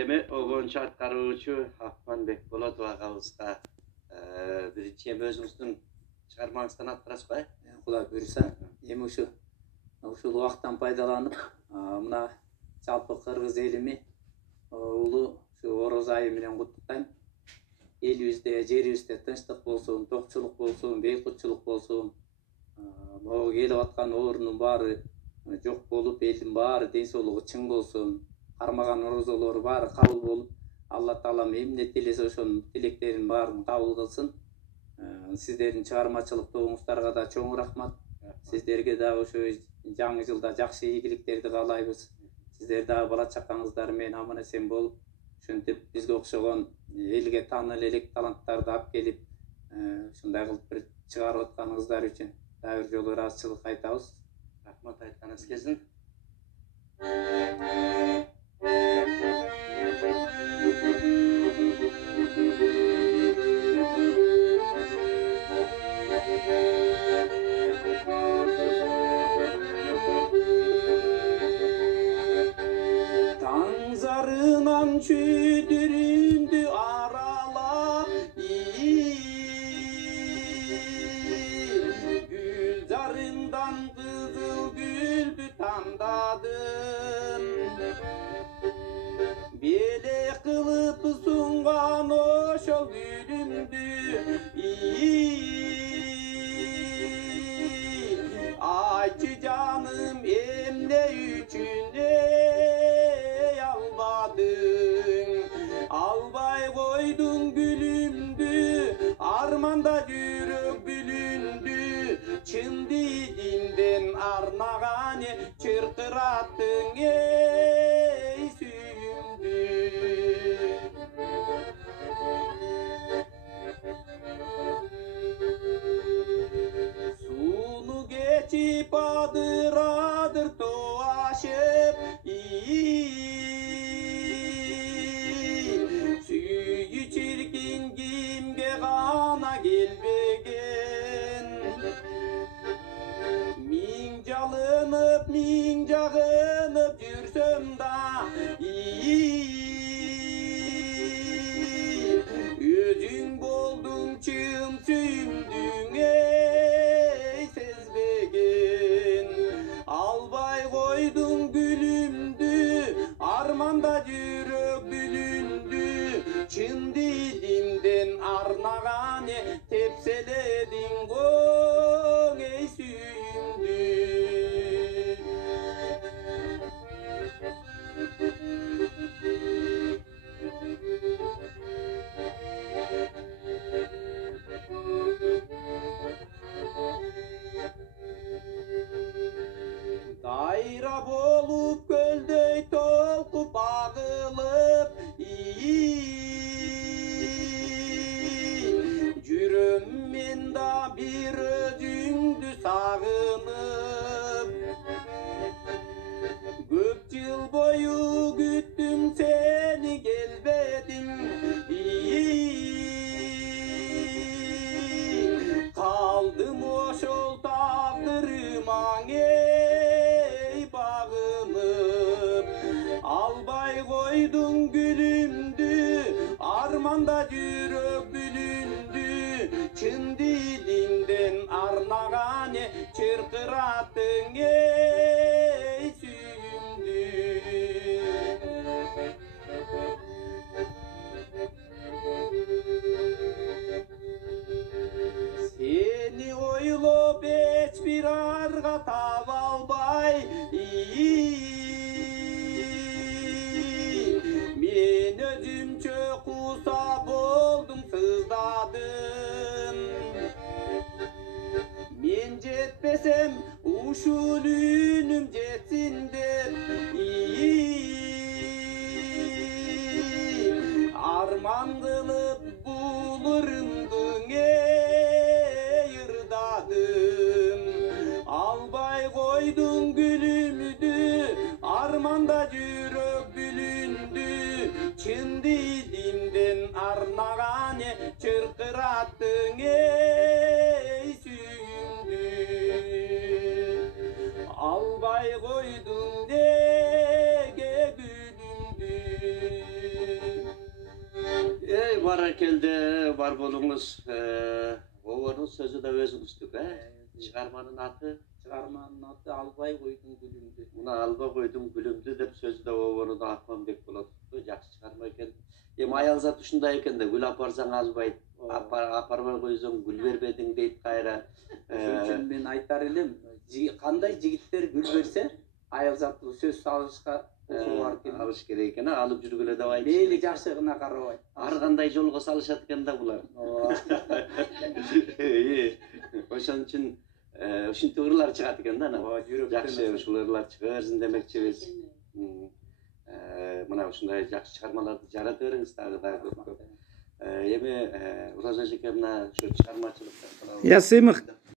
Эми огончу аткаруучу Акманбек Болотов агабызга биринчи эми өзүңүздүн чыгармаңыздан аткарасызбы? Кудай буюрса, эми ушул убакыттан пайдаланып, мына жалпы кыргыз элими улуу ушу ороз айы менен куттуктайм. Элибизде, жерибизде тынчтык болсун, токчулук болсун, бейкутчулук болсун. Могу келип аткан оорунун баары жок болуп, элдин баары ден соолугу чың болсун. Кармаган орозолору баары кабыл болуп, Алла Таалам эмне тилесе ошонун тилектерин баарын кабыл кылсын. Сиздердин чыгармачылык тобуңуздарга да чоң рахмат. Сиздерге дагы ошо жаңы жылда жакшы ийгиликтерди каалайбыз. Сиздер дагы бала чакаңыздар менен аман эсен болуп, ушинтип бизге окшогон элге таанылуу элек таланттарды алып келип, ушундай кылып бир чыгарып атканыңыздар үчүн дагы бир жолу ыраазычылык айтабыз. Рахмат айтканыңыз келсин. Таң зарынан чүйдүрүндү аралап, гүл зарындан кызыл гүлдү тандадым. Беле кылып сунган ошол гүлүмдү айтчы жаным эмне үчүн албадың, албай койдуң гүлүмдү, арманда жүрөк бүлүндү, чын дилимден арнаган чыркыраттың эй сүйүмдү. Сууну кечип адыр тоо ашып, сүйүү чиркин кимге гана келбеген. Миң жалынып, миң жагынып жүрсөм да, өзүң болдуң чын сүйүмдүң эй сезбеген. Албай койдуң гүлүмдү, арманда жүрөк бүлүндү, чын дилимден арнаган тепселедиң гоң эй сүйүмдү. Дайра болуп көлдөй толкуп агылып, жүрөм мен да бир өзүңдү сагынып. Көп жыл бою күттүм сени келбедиң, калдым ошол тагдырыма эй багынып. Албай койдуң гүлүмдү, арманда жүрөк бүлүндү, чын дилимден арнаган чыркыраттың эй сүйүмдү. Сени ойлоп эч бир арга таба албай, мен өзүмчө кууса болдум, сыздадым. Мен жетпесем ушул үнүм жетсин деп, арман кылып бул ырымдың ырдадым. Албай койдуң гүлүмдү, арманда жүрөк бүлүндү, чын дилимден арнаган чыркыраттың эй сүйүмдү. баракелде, бар болуңуз. Обонун сөзү да өзүңүздүк, Чыгарманын аты? Чыгарманын аты Албай койдун гүлүмдү. Мына Албай койдун гүлүмдү деп сөзү да обонун Акманбек болотуп, жакшы чыгарма экен. Эми аялзат ушундай экен да, гүл апарсаң албайт, апарбай койсоң гүл бербедиң дейт кайра. Ошон үчүн мен айтар элем, кандай жигиттер гүл берсе, аялзаттуу сөз салышка бар экен. Алыш керек экен, алып жүргүлө деп айтыш. Мейли жакшы гана карабай. Ар кандай жолго салышат экен да булар. Ошон үчүн ушинтип ырлар чыгат экен да анан. Жакшы ушул ырлар чыгарсын демекчибиз. Мына ушундай жакшы чыгармаларды жарата бериңиз дагы көп. Эми Ураза эжеке мына ушу чыгармачылыкта. Я сыймык